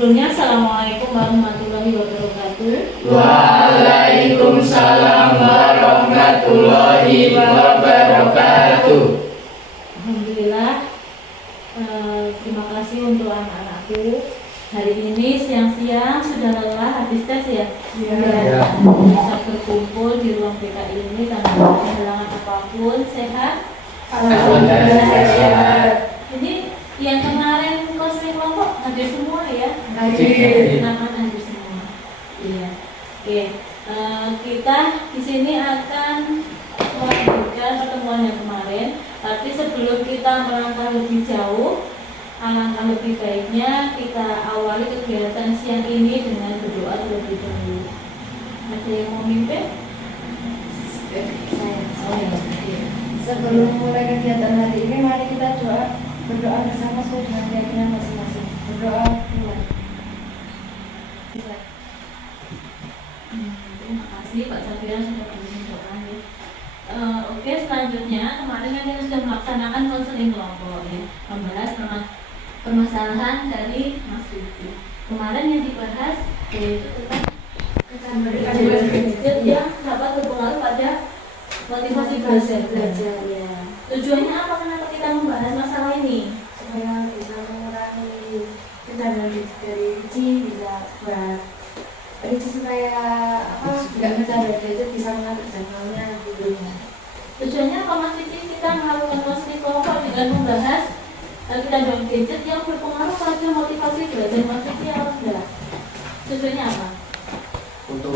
Sebelumnya, Assalamualaikum warahmatullahi wabarakatuh. Waalaikumsalam warahmatullahi wabarakatuh. Alhamdulillah, terima kasih untuk anak-anakku. Hari ini siang-siang sudah lelah habis tes ya? Iya. Bisa berkumpul di ruang PKI ini tanpa kehilangan apapun. Sehat? Alhamdulillah sehat. Ini yang kemarin konseling kelompok hadir semua ya? Hadir. Hadir semua. Iya. Oke. Kita di sini akan melanjutkan pertemuan yang kemarin. Tapi sebelum kita melangkah lebih jauh, alangkah lebih baiknya kita awali kegiatan siang ini dengan berdoa terlebih dahulu. Ada yang mau mimpin? Saya. Oh ya. Sebelum mulai kegiatan hari ini, mari kita berdoa bersama sesuai dengan keyakinan masing-masing. Berdoa mulai. Terima kasih Pak Safian sudah menunjukkan ya. Oke, selanjutnya kemarin kan kita sudah melaksanakan konseling kelompok ya, membahas permasalahan dari Mas Vicky. Kemarin yang dibahas yaitu tentang gadget yang dapat berpengaruh pada motivasi belajar ya. Tujuannya apa? Kenapa kita membahas masalah ini? Supaya bisa mengurangi kecanduan dari Ricci, bisa Ricci supaya nggak kecanduan gadget, bisa mengatur jadwalnya gitu. Tujuannya apa Mas Vicky? Kita melakukan konseling kelompok dengan membahas kecanduan gadget yang berpengaruh pada motivasi belajar Mas Vicky atau enggak? Tujuannya apa? Untuk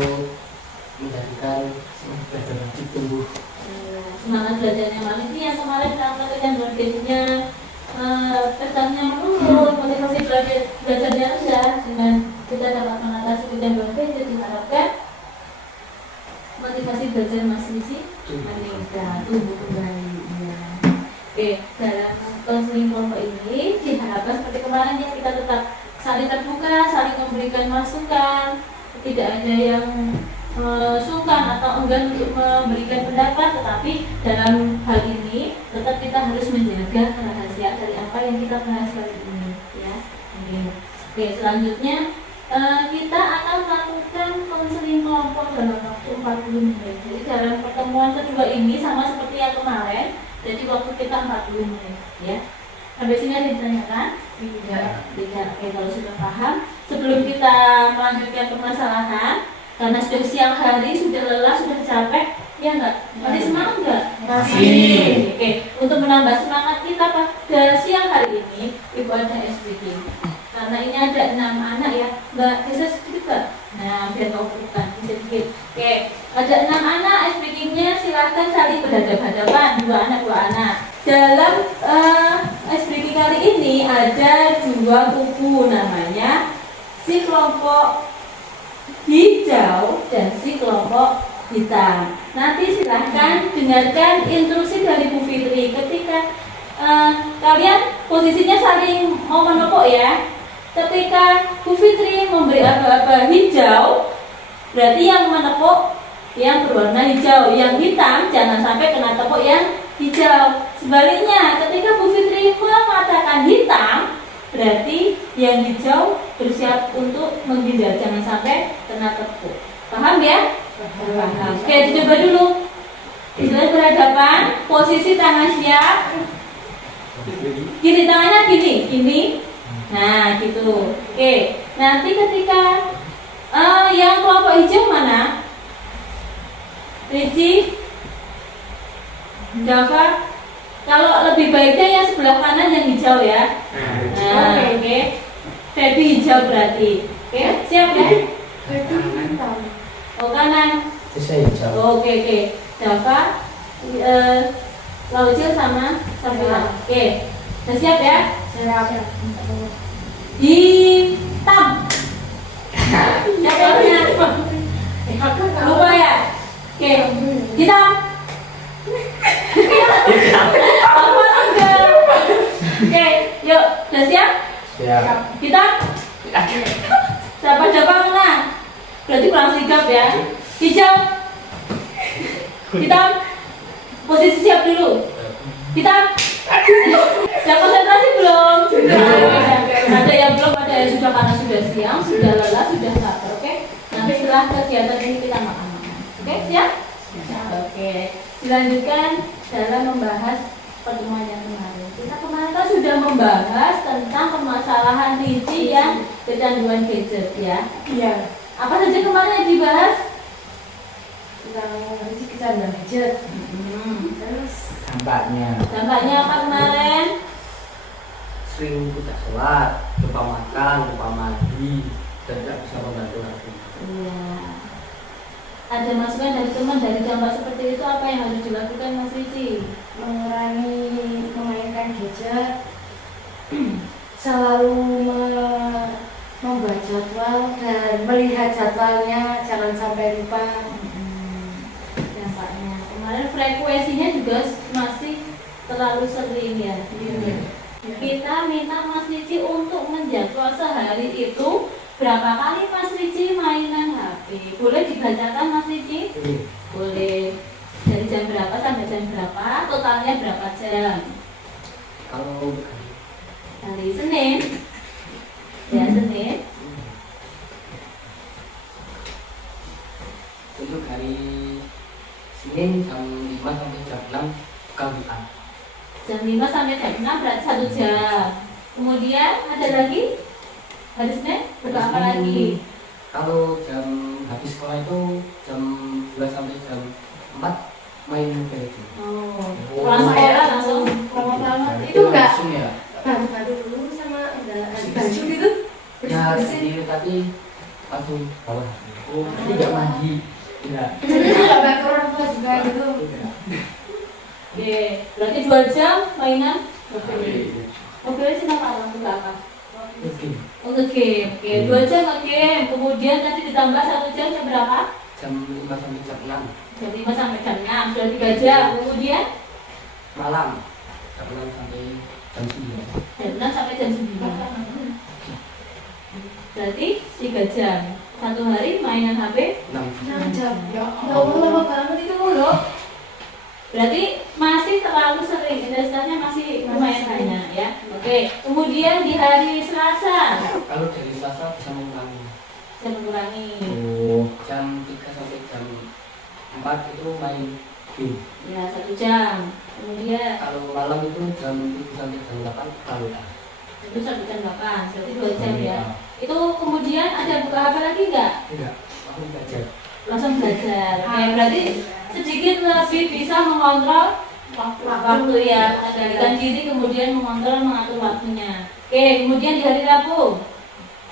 menjadikan semangat belajar lagi tumbuh. Semangat belajarnya Mas Vicky yang kemarin karena kecanduan gadgetnya prestasinya menurun, motivasi belajarnya rendah. Dengan kita dapat mengatasi kecanduan gadget, diharapkan motivasi belajar Mas Vicky meningkat, tumbuh kembali ya. Oke, dalam konseling kelompok ini diharapkan seperti kemarin ya, kita tetap saling terbuka, saling memberikan masukan, tidak ada yang sungkan atau enggan untuk memberikan pendapat, tetapi dalam hal ini tetap kita harus menjaga kerahasiaan dari apa yang kita bahas kali ini ya. Oke, selanjutnya kita akan melakukan konseling kelompok dalam waktu 40 menit. Jadi dalam pertemuan kedua ini sama seperti yang kemarin, jadi waktu kita 40 menit ya. Sampai sini ada ditanyakan? Tidak. Oke, kalau sudah paham, sebelum kita melanjutkan permasalahan, karena sudah siang hari, sudah lelah, sudah capek, ya enggak? Masih semangat enggak? Masih. Oke, untuk menambah semangat kita pada siang hari ini, Ibu ada speaking. Karena ini ada 6 anak ya, Mbak bisa sedikit Mbak? Nah, biar nggak bukan, sedikit. Oke, ada 6 anak, speakingnya silahkan saling berhadapan-hadapan, 2 anak. Dalam speaking kali ini ada 2 kubu, namanya si kelompok hijau dan si kelompok hitam. Nanti silahkan dengarkan instruksi dari Bu Fitri. Ketika kalian posisinya saling mau menepuk ya. Ketika Bu Fitri memberi aba-aba hijau, berarti yang menepuk yang berwarna hijau. Yang hitam jangan sampai kena tepuk yang hijau. Sebaliknya, ketika Bu Fitri mengatakan hitam, berarti yang hijau bersiap untuk menghindar, jangan sampai kena tepuk. Paham ya? Paham. Oke, coba dulu. Sudah berhadapan, posisi tangan siap. Gini, tangannya gini. Nah, gitu. Oke, nanti ketika yang kelompok hijau mana? Ricci, Jafar. Kalau lebih baiknya yang sebelah kanan yang hijau ya. Nah, oke. Feby hijau berarti. Oke, siap ya? Oh, kanan. Saya hijau. Oke. Jafar, Laujil sama Safira. Oke. Sudah siap ya? Siap. Hitam. Siapa yang lupa ya? Oke. Hitam. Apa enggak? Oke, yuk, sudah siap? Siap. Kita siapa mana? Berarti kurang sigap ya. Hijau. Hitam. Posisi siap dulu. Hitam. Sudah konsentrasi belum? Sudah. Ada yang belum, ada yang sudah karena sudah siap. kegiatan ini kita makan. Oke, siap? Oke, dilanjutkan dalam membahas pertemuan yang kemarin. Kita kemarin kan sudah membahas tentang permasalahan Ricci yang kecanduan gadget ya. Iya. Apa saja kemarin yang dibahas? Tentang Ricci kecanduan gadget. Terus Dampaknya apa kemarin? sering tidak sholat, lupa makan, lupa mandi, dan tidak bisa membantu lagi. Iya. Ada masukan dari teman dari dampak seperti itu apa yang harus dilakukan Mas Ricci? mengurangi memainkan gadget, selalu membuat jadwal dan melihat jadwalnya, jangan sampai lupa. Dampaknya kemarin frekuensinya juga masih terlalu sering ya. Kita minta Mas Ricci untuk menjadwal sehari itu berapa kali Mas Ricci mainan HP. Boleh dibacakan Mas Ricci? Boleh. Dari jam berapa sampai jam berapa? Totalnya berapa jam? Kalau Hari Senin. Ya Senin. untuk hari Senin jam 5 sampai jam 6 KWA. Jam 5 sampai jam 6 berarti 1 jam. Kemudian ada lagi? Hari Senin berapa lagi? Kalau jam habis sekolah itu jam 2 sampai jam 4 main mobile itu. Pulang sekolah langsung Lama-lama Nah, itu enggak langsung ya. bantu dulu sama enggak baju gitu. Ya sendiri tapi langsung bawah. Jadi nggak mandi. Tidak. Jadi enggak bantu orang tua juga gitu. Tidak. Oke, berarti 2 jam mainan Oke. mobilnya sih apa langsung belakang? Oke. Oke, oke, 2 jam oke. Kemudian nanti ditambah 1 jam jam berapa? Jam 5 sampai jam 6 Jam 5 sampai jam 6, sudah 3 jam. Kemudian malam. Jam 6 sampai jam 9. jam 6 sampai jam 9. Berarti 3 jam. Satu hari mainan HP 6 jam. Ya Allah, lama banget itu loh. berarti masih terlalu sering, intensitasnya masih lumayan banyak ya. Oke, kemudian di hari Selasa Kalau dari Selasa bisa mengurangi. saya mengurangi Jam 3 sampai jam 4 itu main game. ya 1 jam. Kemudian Kalau malam itu jam 7 sampai jam 8 KWA. itu 1 jam 8, berarti 2 jam ya. Itu kemudian ada buka HP lagi nggak? Tidak, aku belajar. Langsung belajar. Oke, berarti sedikit lebih bisa mengontrol waktu ya, mengendalikan diri, kemudian mengatur waktunya. Oke, kemudian di hari Rabu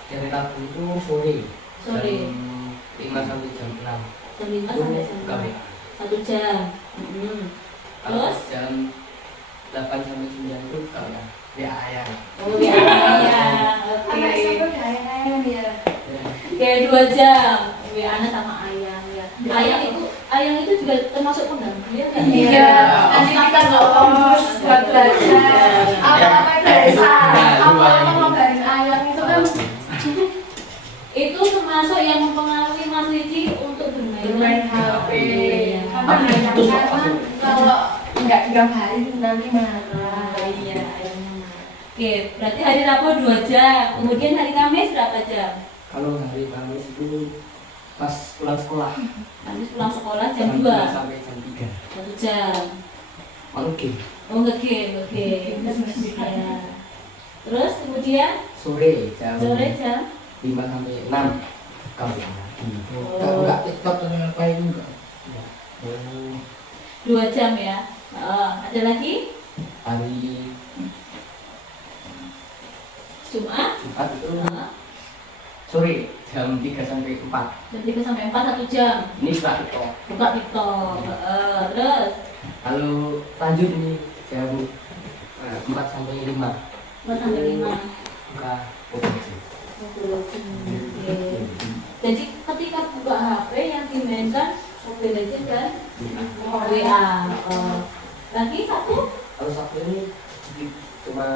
Dari Rabu itu sore. Sore. Jam 5 sampai jam 6. jam 5 sampai jam 6, KWA. 1 jam. Kalau Terus? jam 8 sampai 9 itu KWA. Ya ayah. Oh ya, ya. Oke. Anak siapa ayam ya? Oke, 2 jam. WA anak sama ayang ya. Ayang itu juga termasuk pengganti ya kan? Iya, nanti kita ngomong buat belajar. Apa-apa dari apa-apa ngabarin ayam itu kan Itu termasuk yang mempengaruhi Mas Ricci untuk bermain HP. Karena Karena kalau nggak 3 hari nanti marah. iya, ayamnya. Oke, berarti hari Rabu 2 jam. Kemudian hari Kamis berapa jam? Kalau hari Kamis itu pas pulang sekolah. Kamis pulang sekolah jam 2 sampai jam 3. 1 jam. Malu game. Oh, nge-game, oke. Ya. Terus kemudian Sore jam sore jam 5 sampai 6 KWA lagi. Oh. Enggak TikTok atau apa itu enggak. 2 jam ya. Ada lagi? Hari Jumat? Jumat itu Heeh. sore jam 3 sampai 4. Jam 3 sampai 4 1 jam. Ini sudah TikTok. Buka TikTok. Terus Kalau lanjut ini jam 4 sampai 5 4 sampai 5. buka OpenGym. Oke. Jadi ketika buka HP yang dimainkan Mobile Legends dan WA. Lagi satu? Kalau Sabtu ini sedikit, cuma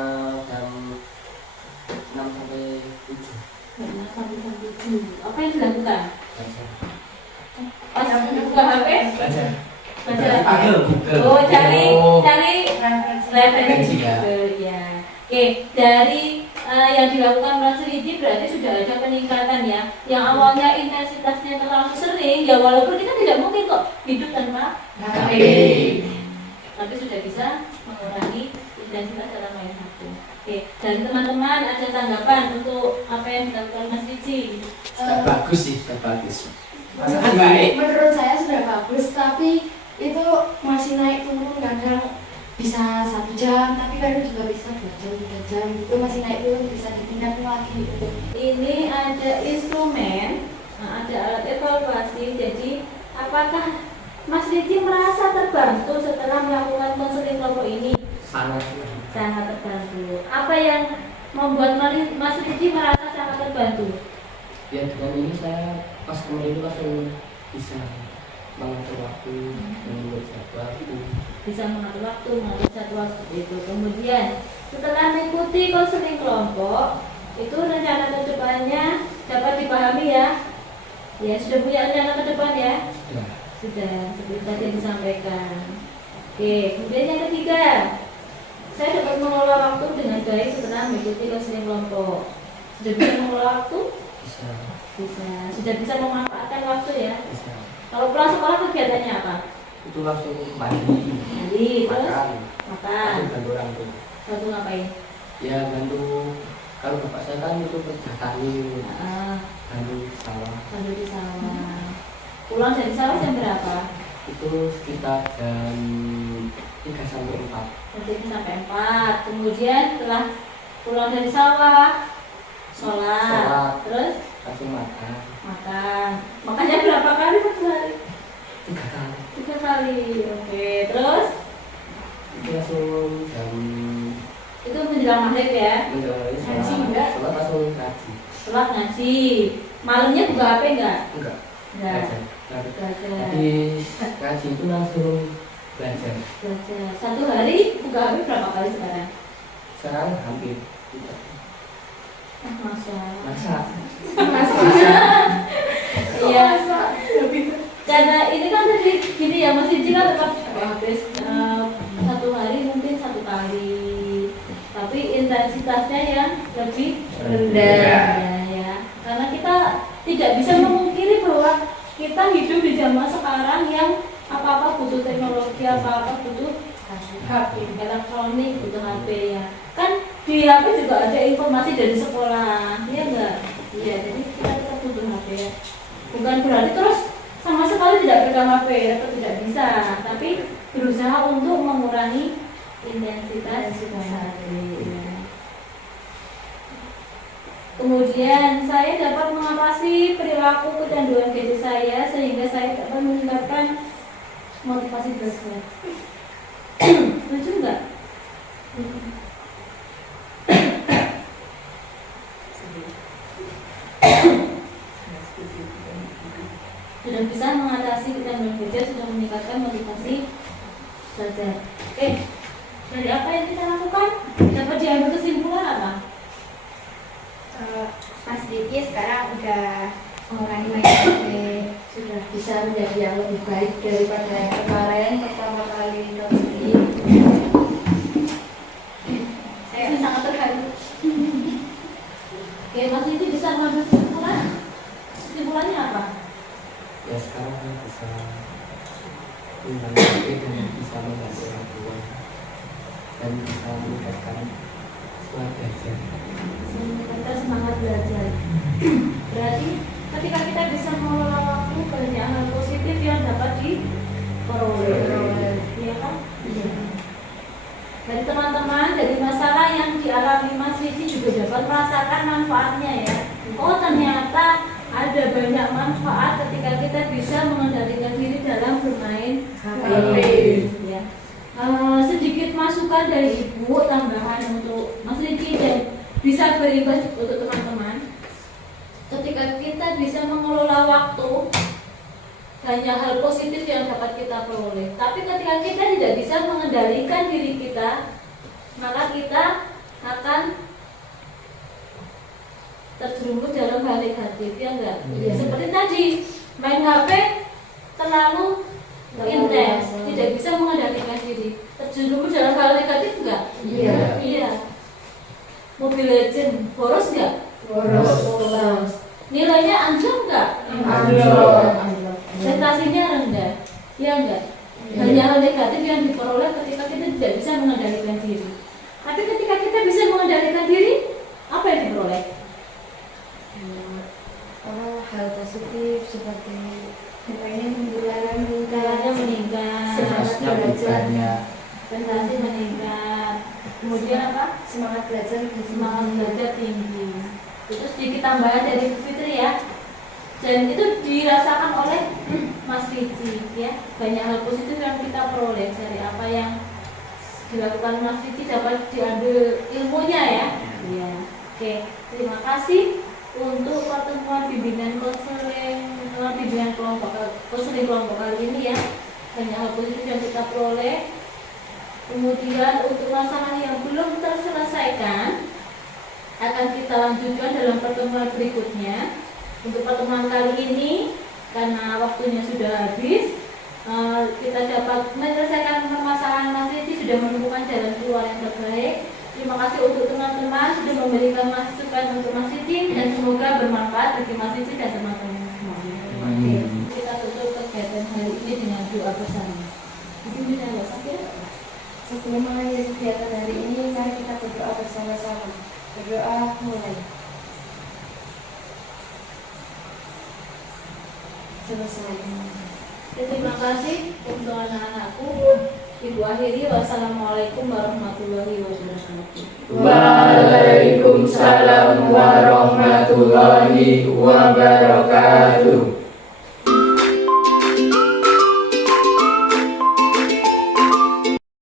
jam 6 sampai 7. Karena sampai jam 7. Apa yang dilakukan? Belajar. Pas buka HP? Belajar. Baca. Google. Oh, cari Oh. referensi Referensi, ya. Google, ya. Oke, dari yang dilakukan Mas Riji berarti sudah ada peningkatan ya. Yang awalnya intensitasnya terlalu sering, ya walaupun kita tidak mungkin kok hidup tanpa HP, tapi sudah bisa mengurangi intensitas dalam main HP. Oke, dari teman-teman ada tanggapan untuk apa yang dilakukan Mas Riji? Sudah bagus sih, sudah bagus. Menurut saya sudah bagus, tapi itu masih naik turun, kadang bisa 1 jam, tapi kadang juga bisa 2 jam, 3 jam itu masih naik turun, bisa ditingkatin lagi gitu. Ini ada instrumen, ada alat evaluasi. Jadi apakah Mas Riji merasa terbantu setelah melakukan konseling kelompok ini? Sangat. Sangat terbantu. Apa yang membuat Mas Riji merasa sangat terbantu? Ya dengan ini saya pas kemarin itu langsung bisa mengatur waktu, mengatur jadwal itu. Bisa mengatur waktu, mengatur jadwal seperti itu. Kemudian setelah mengikuti konseling kelompok, itu rencana ke depannya dapat dipahami ya. Ya, sudah punya rencana ke depan ya? Sudah, seperti tadi disampaikan. Oke, kemudian yang ketiga, saya dapat mengelola waktu dengan baik setelah mengikuti konseling kelompok. Sudah bisa mengelola waktu? Bisa. Sudah bisa memanfaatkan waktu ya? Bisa. Kalau pulang sekolah kegiatannya apa? Itu langsung mandi, Terus makan. langsung bantu orang tua. Bantu ngapain? Ya bantu, kalau bapak saya kan itu kerja tani, bantu sawah. Bantu di sawah. Pulang dari sawah jam berapa? Itu sekitar jam 3 sampai 4. Jam 3 sampai 4. Kemudian setelah pulang dari sawah, sholat. Terus langsung makan. Makannya berapa kali per hari? 3 kali. 3 kali. Oke, terus Itu langsung jam itu menjelang maghrib ya? menjalani Ngaji enggak? sholat langsung ngaji. Sholat ngaji. Malamnya buka HP enggak? Enggak. Enggak. Belajar. Belajar. Habis ngaji itu langsung belajar. Belajar. Satu hari buka HP berapa kali sekarang? Sekarang hampir tidak. Masa. Iya. Karena ini kan tadi gini ya, Mas Riji kan tetap habis 1 hari mungkin 1 kali, tapi intensitasnya yang lebih rendah ya. Karena kita tidak bisa memungkiri bahwa kita hidup di zaman sekarang yang apa-apa butuh teknologi, apa-apa butuh HP, elektronik, butuh HP ya. Kan di HP juga ada informasi dari sekolah, ya enggak? Iya, jadi kita tetap butuh HP ya. Bukan berarti terus sama sekali tidak pegang HP atau tidak bisa, tapi berusaha untuk mengurangi intensitas HP. Ya. Kemudian saya dapat mengatasi perilaku kecanduan gadget saya sehingga saya dapat meningkatkan motivasi belajar. Lucu enggak? Sudah bisa mengatasi kecanduan gadget, sudah meningkatkan motivasi belajar. Oke, dari apa yang kita lakukan dapat diambil kesimpulan apa? Mas Riji sekarang udah mengurangi main HP, sudah bisa menjadi yang lebih baik daripada kemarin pertama kali konseling. Saya sangat terharu. Oke, Mas Riji bisa mengambil kesimpulan? Kesimpulannya apa? Ya sekarang saya bisa mengambil dan bisa membantu orang tua dan bisa meningkatkan semangat belajar. Kita semangat belajar. Berarti ketika kita bisa mengelola waktu, banyak hal positif yang dapat diperoleh. Iya kan? Iya. Dari teman-teman, dari masalah yang dialami Mas Riji juga dapat merasakan manfaatnya ya. Oh ternyata ada banyak manfaat ketika kita bisa mengendalikan diri dalam bermain HP. Ya. Sedikit masukan dari Ibu tambahan untuk Mas Riji dan bisa berimbas untuk teman-teman. Ketika kita bisa mengelola waktu, banyak hal positif yang dapat kita peroleh. Tapi ketika kita tidak bisa mengendalikan diri kita, maka kita akan terjerumus dalam hal negatif, ya enggak? Ya, seperti tadi, main HP terlalu intens, tidak bisa mengendalikan diri, terjerumus dalam hal negatif enggak? Iya. Iya. Mobil Mobile Legend, boros nggak? Boros. Nilainya anjlok nggak? Anjlok. Prestasinya rendah, ya enggak? Hanya hal negatif yang diperoleh ketika kita tidak bisa mengendalikan diri. Tapi ketika kita bisa mengendalikan diri, apa yang diperoleh? Hal positif seperti nilainya Nilainya meningkat, Semasnya bukannya prestasi meningkat, kemudian apa? semangat belajar Semangat belajar tinggi. Itu sedikit tambahan dari Bu Fitri ya. Dan itu dirasakan oleh Mas Vici ya. Banyak hal positif yang kita peroleh dari apa yang dilakukan Mas Vici, dapat diambil ilmunya ya. Iya. Oke, terima kasih untuk pertemuan bimbingan konseling kelompok kali ini ya. Banyak hal positif yang kita peroleh. Kemudian untuk masalah yang belum terselesaikan akan kita lanjutkan dalam pertemuan berikutnya. Untuk pertemuan kali ini, karena waktunya sudah habis, kita dapat menyelesaikan permasalahan Mas Vici, sudah menemukan jalan keluar yang terbaik. Terima kasih untuk teman-teman sudah memberikan masukan untuk Mas Vici, dan semoga bermanfaat bagi Mas Vici dan teman-teman semuanya. Oke, kita tutup kegiatan hari ini dengan doa bersama. Jadi bisa nggak sakit? Sebelum mengakhiri kegiatan hari ini, mari kita berdoa bersama-sama. Berdoa mulai. Selesai. Terima kasih untuk anak-anakku. Ibu akhiri, wassalamualaikum warahmatullahi wabarakatuh. Waalaikumsalam warahmatullahi wabarakatuh.